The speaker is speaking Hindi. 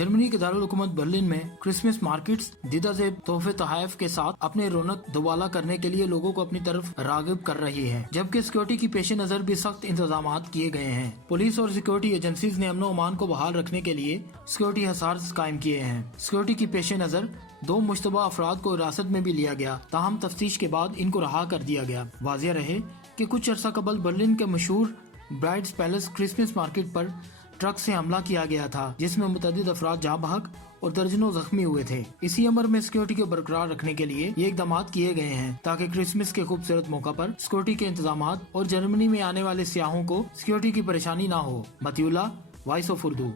जर्मनी के दारुल हुकूमत बर्लिन में क्रिसमस मार्केट्स दीदा से तोहफे तोहफ के साथ अपने रौनक दोबाला करने के लिए लोगों को अपनी तरफ रागिब कर रही है, जबकि सिक्योरिटी की पेश नजर भी सख्त इंतजाम किए गए हैं। पुलिस और सिक्योरिटी एजेंसीज ने अमन अमान को बहाल रखने के लिए सिक्योरिटी हसार कायम किए हैं। सिक्योरिटी की पेश नजर 2 मुश्तबा अफराद को हिरासत में भी लिया गया, ताहम तफ्तीश के बाद इनको रहा कर दिया गया। वाजिया रहे कि कुछ अर्सा कबल बर्लिन के मशहूर ब्राइड्स पैलेस क्रिसमस मार्केट पर ट्रक से हमला किया गया था, जिसमें मुतअद्दिद अफराद जाँ बहक और दर्जनों जख्मी हुए थे। इसी अमर में सिक्योरिटी को बरकरार रखने के लिए ये इकदाम किए गए हैं ताकि क्रिसमस के खूबसूरत मौका पर सिक्योरिटी के इंतजाम और जर्मनी में आने वाले सियाहों को सिक्योरिटी की परेशानी न हो। Matiullah, voice of Urdu.